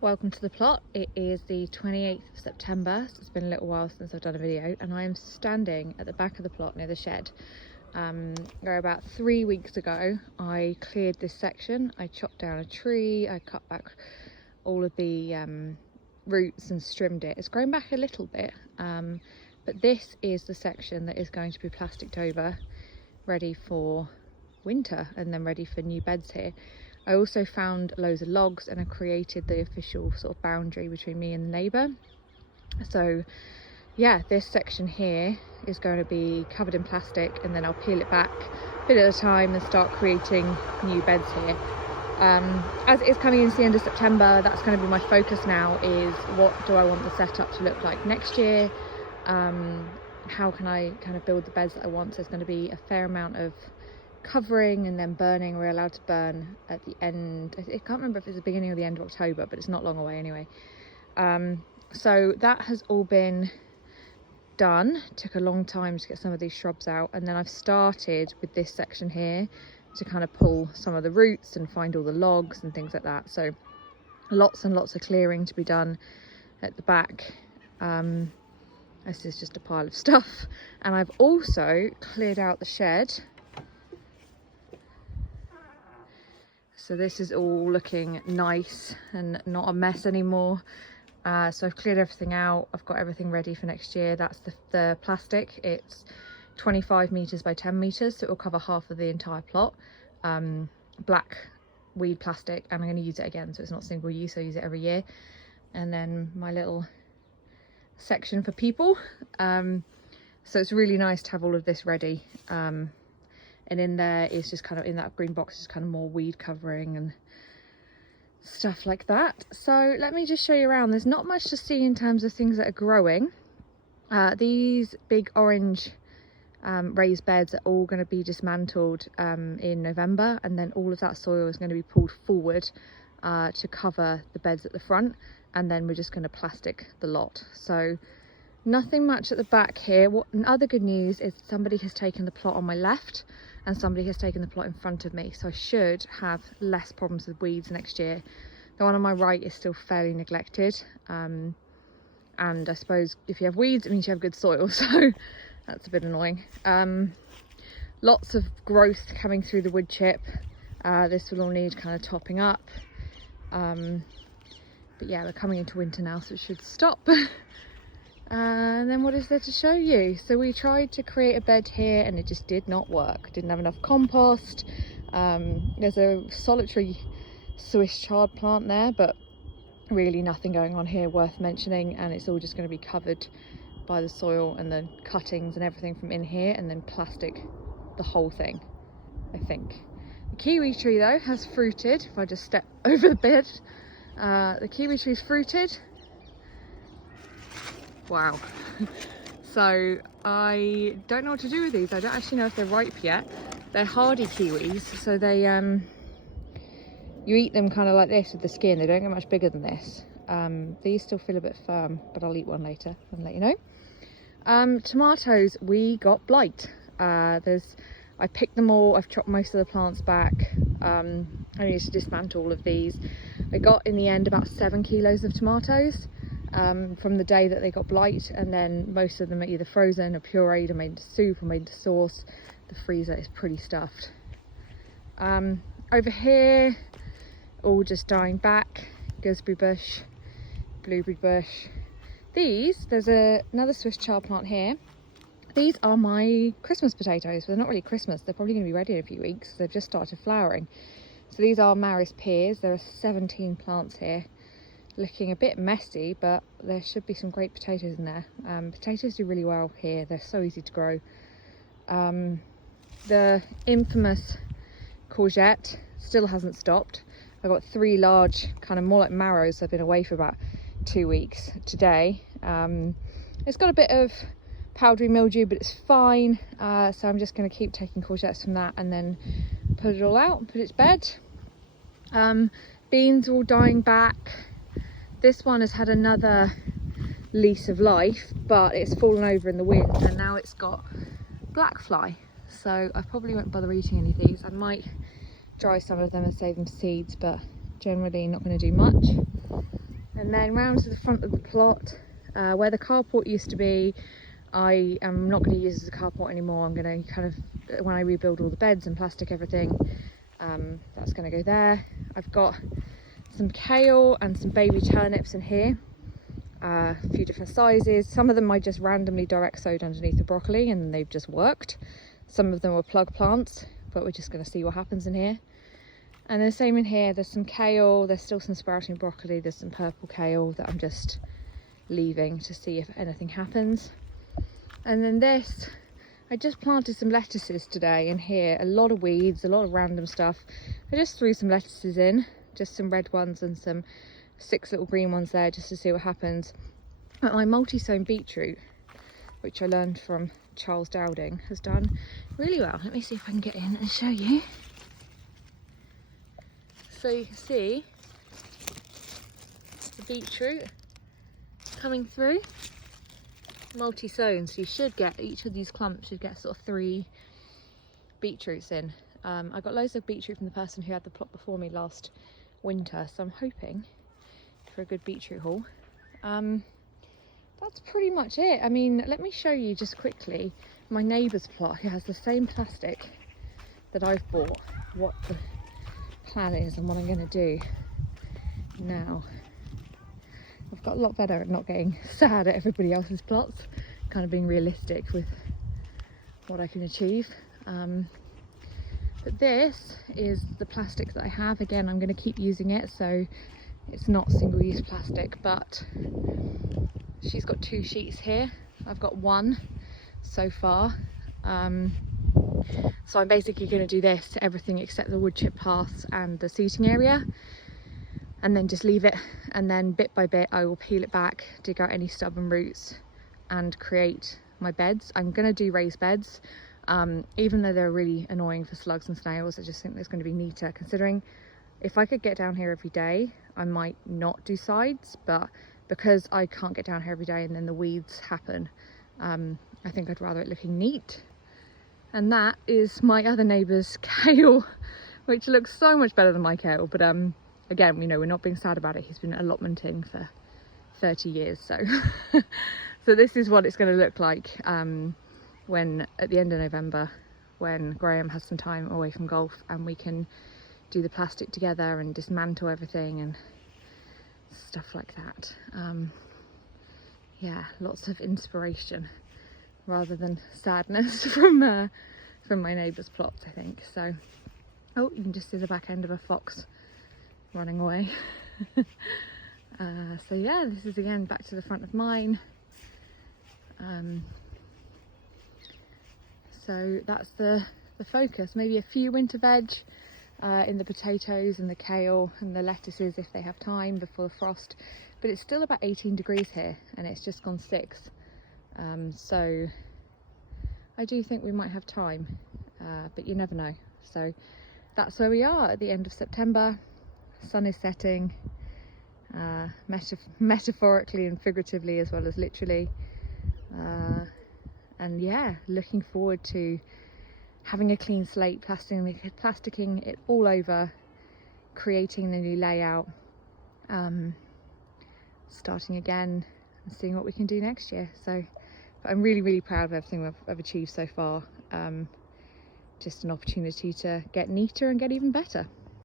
Welcome to the plot. It is the 28th of September, so it's been a little while since I've done a video, and I am standing at the back of the plot near the shed. Where about 3 weeks ago I cleared this section. I chopped down a tree, I cut back all of the roots and trimmed it. It's grown back a little bit, but this is the section that is going to be plasticed over, ready for winter and then ready for new beds here. I also found loads of logs and I created the official sort of boundary between me and the neighbour. So yeah, this section here is going to be covered in plastic, and then I'll peel it back a bit at a time and start creating new beds here. As it is coming into the end of September, that's going to be my focus now, is what do I want the setup to look like next year. How can I kind of build the beds that I want? So there's going to be a fair amount of covering and then burning. We're allowed to burn at the end, I can't remember if it's the beginning or the end of October, but it's not long away anyway. So that has all been done. Took a long time to get some of these shrubs out, and then I've started with this section here to kind of pull some of the roots and find all the logs and things like that. So lots and lots of clearing to be done at the back. This is just a pile of stuff, and I've also cleared out the shed. So this is all looking nice and not a mess anymore. So I've cleared everything out. I've got everything ready for next year. That's the plastic. It's 25 meters by 10 meters, so it will cover half of the entire plot. Black weed plastic, and I'm going to use it again, so it's not single use. I use it every year. And then my little section for people. So it's really nice to have all of this ready. And in there is just kind of, in that green box is kind of more weed covering and stuff like that. So let me just show you around. There's not much to see in terms of things that are growing. These big orange raised beds are all going to be dismantled in November, and then all of that soil is going to be pulled forward to cover the beds at the front, and then we're just going to plastic the lot. So nothing much at the back here. Other good news is somebody has taken the plot on my left and somebody has taken the plot in front of me, so I should have less problems with weeds next year. The one on my right is still fairly neglected, and I suppose if you have weeds it means you have good soil, so that's a bit annoying. Lots of growth coming through the wood chip. This will all need kind of topping up, but yeah, we're coming into winter now, so it should stop. And then what is there to show you? So we tried to create a bed here and it just did not work. Didn't have enough compost. There's a solitary Swiss chard plant there, but really nothing going on here worth mentioning, and it's all just going to be covered by the soil and the cuttings and everything from in here, and then plastic the whole thing, I think. The kiwi tree though has fruited. If I just step over the bed, the kiwi tree's fruited. Wow. So I don't know what to do with these. I don't actually know if they're ripe yet. They're hardy kiwis, so they you eat them kind of like this with the skin. They don't get much bigger than this. These still feel a bit firm, but I'll eat one later and let you know. Tomatoes, we got blight. I picked them all. I've chopped most of the plants back. I need to dismantle all of these. I got in the end about 7 kilos of tomatoes from the day that they got blight, and then most of them are either frozen or pureed or made into soup or made into sauce. The freezer is pretty stuffed. Over here, all just dying back. Gooseberry bush, blueberry bush. There's another Swiss chard plant here. These are my Christmas potatoes. They're not really Christmas, they're probably going to be ready in a few weeks. They've just started flowering. So these are Maris pears. There are 17 plants here. Looking a bit messy, but there should be some great potatoes in there. Potatoes do really well here. They're so easy to grow. The infamous courgette still hasn't stopped. I've got 3 large, kind of more like marrows. I've been away for about 2 weeks today. It's got a bit of powdery mildew, but it's fine. So I'm just going to keep taking courgettes from that and then put it all out and put it to bed. Beans are all dying back. This one has had another lease of life, but it's fallen over in the wind and now it's got black fly. So I probably won't bother eating any of these. I might dry some of them and save them seeds, but generally not going to do much. And then round to the front of the plot, where the carport used to be, I am not going to use it as a carport anymore. I'm going to kind of, when I rebuild all the beds and plastic everything, that's going to go there. I've got some kale and some baby turnips in here, a few different sizes. Some of them I just randomly direct sowed underneath the broccoli and they've just worked. Some of them were plug plants, but we're just going to see what happens in here. And then same in here, there's some kale, there's still some sprouting broccoli, there's some purple kale that I'm just leaving to see if anything happens. And then this, I just planted some lettuces today in here, a lot of weeds, a lot of random stuff. I just threw some lettuces in, just some red ones and some 6 little green ones there just to see what happens. But my multi-sown beetroot, which I learned from Charles Dowding, has done really well. Let me see if I can get in and show you. So you can see the beetroot coming through, multi-sown, so you should get, each of these clumps should get sort of 3 beetroots in. I got loads of beetroot from the person who had the plot before me last winter, so I'm hoping for a good beetroot haul. That's pretty much it. I mean, let me show you just quickly my neighbour's plot who has the same plastic that I've bought, what the plan is and what I'm going to do now. I've got a lot better at not getting sad at everybody else's plots, kind of being realistic with what I can achieve. But this is the plastic that I have. Again, I'm going to keep using it, so it's not single-use plastic, but she's got 2 sheets here. I've got 1 so far. So I'm basically going to do this to everything except the wood chip paths and the seating area, and then just leave it, and then bit by bit I will peel it back, dig out any stubborn roots and create my beds. I'm going to do raised beds, even though they're really annoying for slugs and snails. I just think there's going to be neater, considering if I could get down here every day I might not do sides, but because I can't get down here every day and then the weeds happen, I think I'd rather it looking neat. And that is my other neighbour's kale, which looks so much better than my kale, but again, you know, we're not being sad about it. He's been allotmenting for 30 years, so so this is what it's going to look like when at the end of November, when Graham has some time away from golf and we can do the plastic together and dismantle everything and stuff like that. Yeah, lots of inspiration rather than sadness from my neighbour's plots, I think. So, oh, you can just see the back end of a fox running away. So yeah, this is again back to the front of mine. So that's the focus. Maybe a few winter veg in the potatoes and the kale and the lettuces if they have time before the frost. But it's still about 18 degrees here and it's just gone 6. So I do think we might have time, but you never know. So that's where we are at the end of September. Sun is setting, metaphorically and figuratively as well as literally. And yeah, looking forward to having a clean slate, plasticking it all over, creating the new layout, starting again and seeing what we can do next year. So but I'm really, really proud of everything I've achieved so far. Just an opportunity to get neater and get even better.